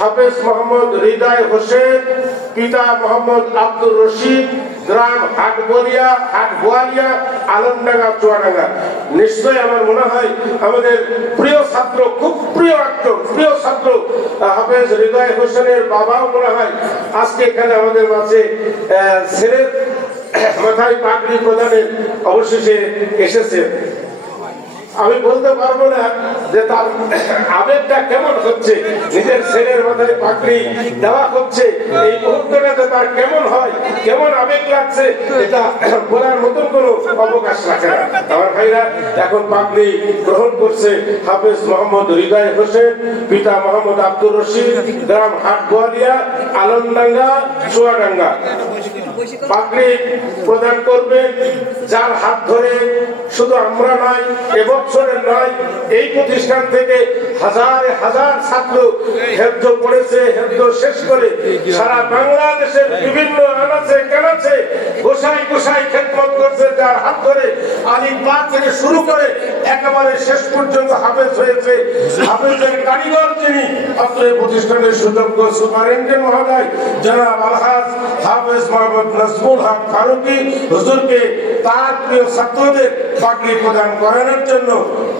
হাফেজ মোহাম্মদ হৃদয় হোসেন, পিতা মোহাম্মদ আব্দুর রশিদ, গ্রাম হাটবলিয়া, হাটবোয়ালিয়া, আলমডাঙ্গা, চুয়াডাঙ্গা। নিশ্চয়ই আমার মনে হয় আমাদের প্রিয় ছাত্র, খুব প্রিয় একজন, প্রিয় ছাত্র হাফেজ হৃদয় হোসেনের বাবাও মনে হয় আজকে এখানে আমাদের মাঝে ছেলের মাথায় পাগড়ি প্রদানের অবশেষে এসেছে। আমি বলতে পারব না যে তার আবেগটা কেমন হচ্ছে। নিজের ছেলের মাথায় পাকড়ি দেওয়া হচ্ছে। এই মুহূর্তটাতে তার কেমন হয়, কেমন আবেগ লাগছে, এটা বলার মতন কোনো অবকাশ রাখে না। আমার ভাইরা, এখন পাগড়ি গ্রহণ করছে হাফেজ মোহাম্মদ হৃদয় হোসেন, পিতা মোহাম্মদ আব্দুর রশিদ, গ্রাম হাটবোয়ালিয়া আলমডাঙ্গা, চুয়াডাঙ্গা। পাগড়ি প্রদান করবে, যার হাত ধরে শুধু আমরা নয়, এবছরের নয়, এই প্রতিষ্ঠান থেকে হাজার ছাত্র হেদ্য পড়েছে, হেদ্য শেষ করে সারা বাংলাদেশের বিভিন্ন আনাচে গোসাই গোসাই খেদমত করছে হাত ধরে পাক থেকে শুরু করে একেবারে শেষ পর্যন্ত হাফেজ হয়েছে। হাফেজের কারিগর যিনি প্রতিষ্ঠানের সুযোগ্য মহোদয় আলহাজ হাফেজ মোহাম্মদ নাজমুল হক ফারুকি, হুজুরকে তার প্রিয় ছাত্রদের চাকরি প্রদান করানোর জন্য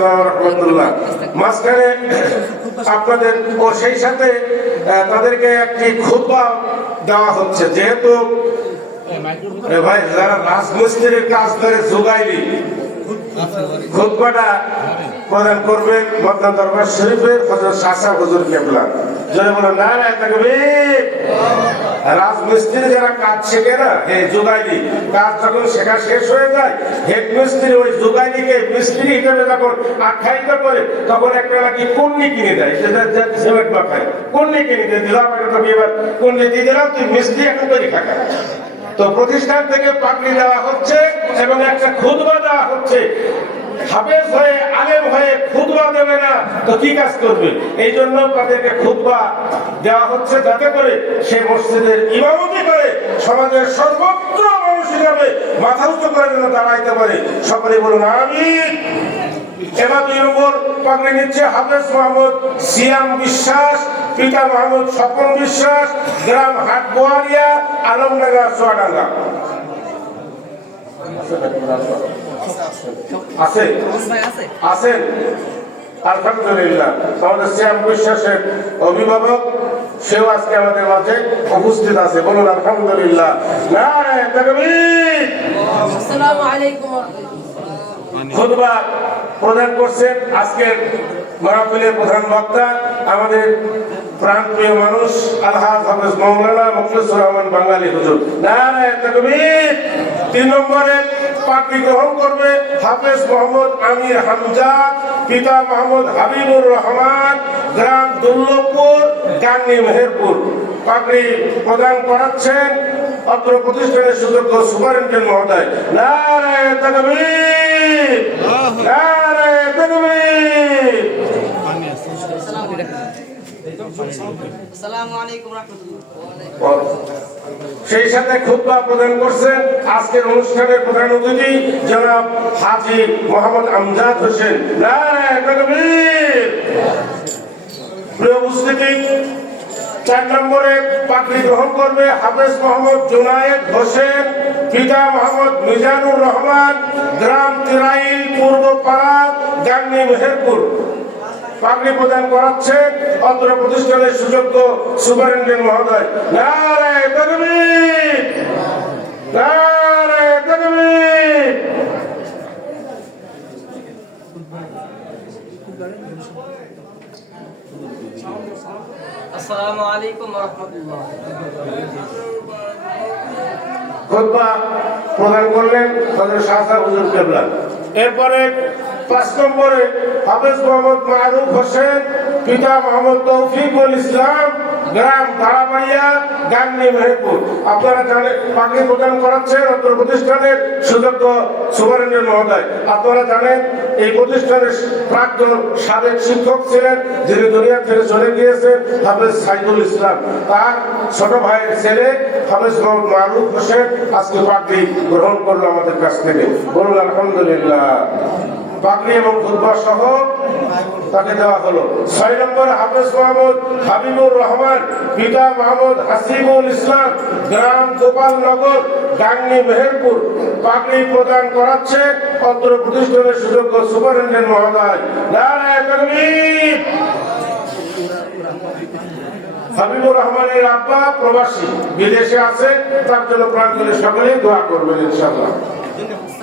আসসালাম মাঝখানে আপনাদের ও সেই সাথে তাদেরকে একটি খুতবা দেওয়া হচ্ছে। যেহেতু ভাই, যারা রাজমিস্ত্রির কাজ ধরে যোগাইলি খুতবাটা প্রদান করবেন মদনা দরবার শরীফের হজরত শাসা হুজুর কেবলা। যারা কাজ শেখে না কাজ যখন শেখা শেষ হয়ে যায় হেড মিস্ত্রি ওই মিস্ত্রি হিসেবে করে, তখন একটা কিনে দেয়? সেটা কিনে দিলাম এবার দিয়ে দিলাম, তুই মিস্ত্রি তৈরি তো প্রতিষ্ঠান থেকে পাগড়ি দেওয়া হচ্ছে এবং একটা খুদবা দেওয়া হচ্ছে। হাফেজ হয়ে, আলেম হয়ে দেবে না, তো কি কাজ করবে? এই জন্য তাদেরকে দেওয়া হচ্ছে যাতে করে সে মসজিদের ইমামতি করে, সমাজের সর্বত্র মানুষ হিসাবে মাথা উঁচু করে যেন দাঁড়াইতে পারে। সকলে বলুন আমি এবার দুই নম্বর পাগড়ি নিচ্ছে হাফেজ মোহাম্মদ সিয়াম বিশ্বাস, পিতা মোহাম্মদ স্বপন বিশ্বাস, গ্রাম হাটবোয়ালিয়া আলমডাঙ্গা, চুয়াডাঙ্গা। আছে। আছেন আলহামদুলিল্লাহ। আমাদের শ্যাম বিশ্বাসের অভিভাবক সেও আজকে আমাদের মাঝে উপস্থিত আছে। বলুন আলহামদুলিল্লাহ। খুদবা প্রদান করছেন আজকের মাহফিলের প্রধান বক্তা আমাদের প্রাণপ্রিয় মানুষ আলহাজ হাফেজ মৌলানা মুখলিসুর রহমান বাঙালি হুজুর। না তকবীর। তিন নম্বরে পাগড়ি গ্রহণ করবে হাফেজ মোহাম্মদ আমির হামজা পিতা মোহাম্মদ হাবিবুর রহমান গ্রাম দুর্লভপুর গাঙ্গি মেহেরপুর। পাগড়ি প্রদান করাচ্ছেন অত্র প্রতিষ্ঠানের সুযোগ্য সুপারিনটেন্ডেন্ট মহোদয়। নারায়ণ তাকবীর সেই সাথে খুতবা প্রদান করছেন আজকের অনুষ্ঠানের প্রধান অতিথি জনাব হাজি মোহাম্মদ আমজাদ হোসেন। চার নম্বরে পাগড়ি গ্রহণ করবে হাফেজ মোহাম্মদ জুনায়েদ হোসেন, পিতা মোহাম্মদ মিজানুর রহমান, গ্রাম তিরাইল, পূর্ব পাড়া গাঙ্গি মেহেরপুর। পাগড়ি প্রদান করাচ্ছেন অত্র প্রতিষ্ঠানের সুযোগ্য সুপারিনটেন্ডেন্ট মহোদয়। নারায় তকবি নারায় তকবি আসসালামু আলাইকুম রহমতুল্লাহ প্রদান করলেন তাদের শাহসাহ হুজুর কেবলা। এরপরে পাঁচ নম্বরে হাফেজ মোহাম্মদ মারুফ হোসেন, পিতা মোহাম্মদ তৌফিকুল ইসলাম, গ্রাম দাঁড়াবাড়িয়া গাঙ্গি মেহেরপুর। আপনারা জানেন পাখি প্রদান করাচ্ছেন অত্র প্রতিষ্ঠানের সুযোগ্য সুপারিনটেন্ডেন্ট মহোদয়। আপনারা জানেন, এই প্রতিষ্ঠানের প্রাক্তন সাবেক শিক্ষক ছিলেন, যিনি দুনিয়া থেকে চলে গিয়েছেন, হাফেজ সাইদুল ইসলাম। তার ছোট ভাইয়ের ছেলে, হাফেজ মোহাম্মদ মারুফ হোসেন, আজকে পাখি গ্রহণ করল আমাদের কাছ থেকে। বলুন, আলহামদুলিল্লাহ। পাগড়ি এবং খুতবা সহ তাকে দেওয়া হলো। ছয় নম্বর হাফেজ মোহাম্মদ হাবিবুর রহমান, পিতা মোহাম্মদ হাসিবুল ইসলাম, গ্রাম গোপালনগর গাঙ্গি মেহেরপুর। পাগড়ি প্রদান করাচ্ছে অত্র প্রতিষ্ঠানের সুযোগ্য সুপারিনটেন্ডেন্ট মহোদয়। নারায়ণ তাকবীর। হাবিবুর রহমানের আব্বা প্রবাসী, বিদেশে আছে, তার জন্য প্রাণ করে সকলেই দোয়া করবেন ইনশাআল্লাহ আসসালামু আলাইকুম ওয়া রাহমাতুল্লাহ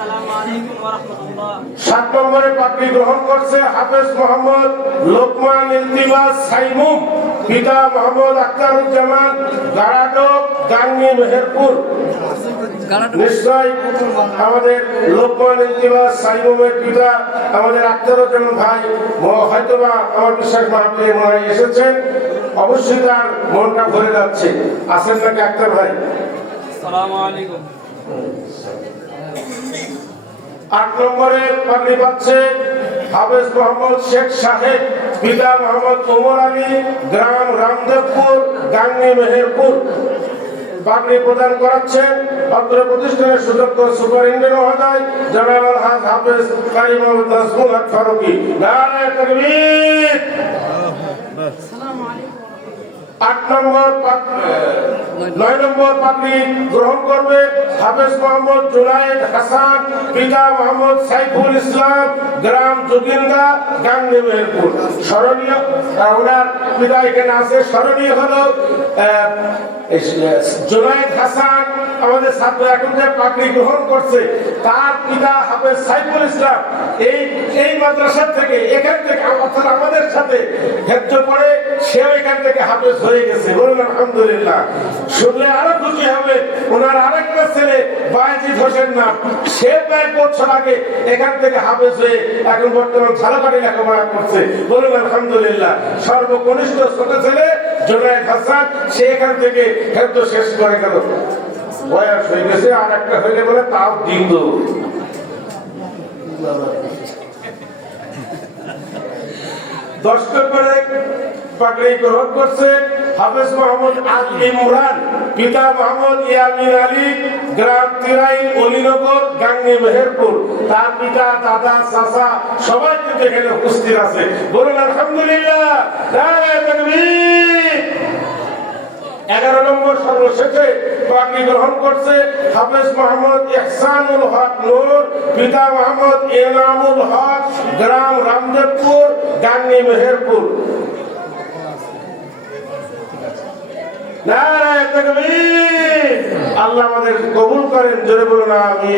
সাত নম্বরে পাগড়ি গ্রহণ করছে হাফেজ মোহাম্মদ লোকমান ইলতিমাস সাইমুম পিতা মোহাম্মদ আখতারুজ্জামান গারাডক গাঙ্গি মেহেরপুর। নিশ্চয় আমাদের লোকমান ইলতিমাস সাইমুমের পিতা আমাদের আখতারুজ্জামান ভাই ম- হয়তোবা আমার বিশ্বাস মাহফিলে মনে হয় এসেছেন। অবশ্যই তার মনটা ভরে যাচ্ছে। আছেন নাকি আক্তার ভাই? আসসালামু আলাইকুম। আট নম্বরে পাগড়ি পাচ্ছে হাফেজ মোহাম্মদ শেখ সাহেব, পিতা মোহাম্মদ ওমর আলী, গ্রাম রামদেবপুর, গাঙ্গি মেহেরপুর। পাগড়ি প্রদান করাচ্ছেন অত্র প্রতিষ্ঠানের সুযোগ্য সুপারিনটেন্ডেন্ট মহোদয়, জনাব আলহাজ হাফেজ কারি মোহাম্মদ নাজমুল হক ফারুকি। নারায়ণ আট নম্বর নয় নম্বর গ্রহণ করবে হাফেজ মোহাম্মদ জুনায়েদ হাসান, পিতা মোহাম্মদ সাইফুল ইসলাম, গ্রাম যোগিন্দা মেহেরপুর। স্মরণীয় ওনার পিতা এখানে আছে। স্মরণীয় হলো হাসান আমাদের ছাত্র এখন যে গ্রহণ করছে, তার পিতা হাফেজ সাইফুল ইসলাম, এই এই থেকে, এখান থেকে, অর্থাৎ আমাদের সাথে হেফজ পড়ে, সেও এখান থেকে হাফেজ হয়ে গেছে। বলুন, আলহামদুলিল্লাহ। শুনলে আরও খুশি হবে। ওনার আরেকটা ছেলে বায়জিৎ হোসেন নাম। সে কয়েক বছর আগে এখান থেকে হাফেজ হয়ে এখন বর্তমান ঝালাপাটি লেখাপড়া করছে। বলুন, আলহামদুলিল্লাহ। সর্বকনিষ্ঠ ছোট ছেলে, জোনায়েদ হাসান, সে এখান থেকে হেফজ শেষ করে গেল। বয়স হয়ে গেছে, আর একটা হইলে বলে তাও দিত দশটা নম্বরে পাগড়ি গ্রহণ করছে। হাফেজ মোহাম্মদ আল ইমরান, পিতা মোহাম্মদ ইয়ামিন আলী, গ্রাম তিরাইল, অলিনগর, গাঙ্গি, মেহেরপুর। তার পিতা, দাদা, চাচা, সবাই কিন্তু এখানে উপস্থিত আছে। বলুন, আলহামদুলিল্লাহ এগারো নম্বর সর্বশেষে পাগড়ি গ্রহণ করছে হাফেজ মোহাম্মদ ইহসানুল হক নূর, পিতা মোহাম্মদ এনামুল হক, গ্রাম রামদেবপুর, গাঙ্গি, মেহেরপুর নারায়ে তাকবীর আল্লাহ আমাদের কবুল করেন, জোরে বলুন আমি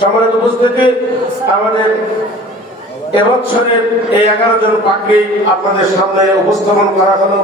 সম্মানিত উপস্থিতি, আমাদের এবছরের এই এগারো জন পাখি আপনাদের সামনে উপস্থাপন করা হলো।